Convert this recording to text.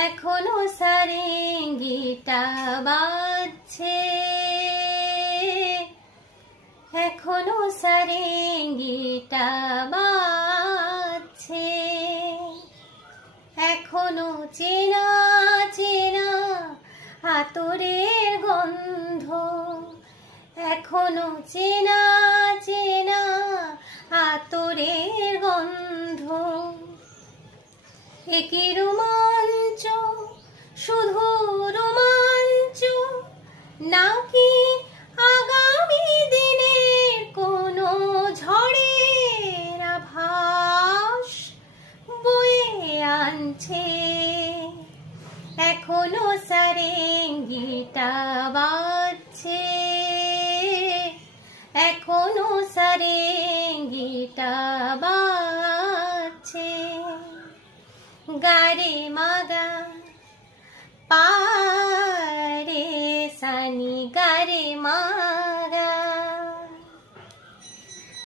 এখনো সারেঙ্গিটা বাজছে, এখনো সারেঙ্গিটা বাজছে, এখনো চেনা চেনা আতরের গন্ধ, এখনো চেনা চেনা আতরের গন্ধ। একই রোমাঞ্চ, শুধু রোমাঞ্চ, নাকি আগামী দিনের কোনো ঝড়ের আভাস বয়ে আনছে। এখনো সারেঙ্গিটা বাজছে, এখনো সারেঙ্গিটা বাজছে। গারে মাগা পারে সানি গারে মা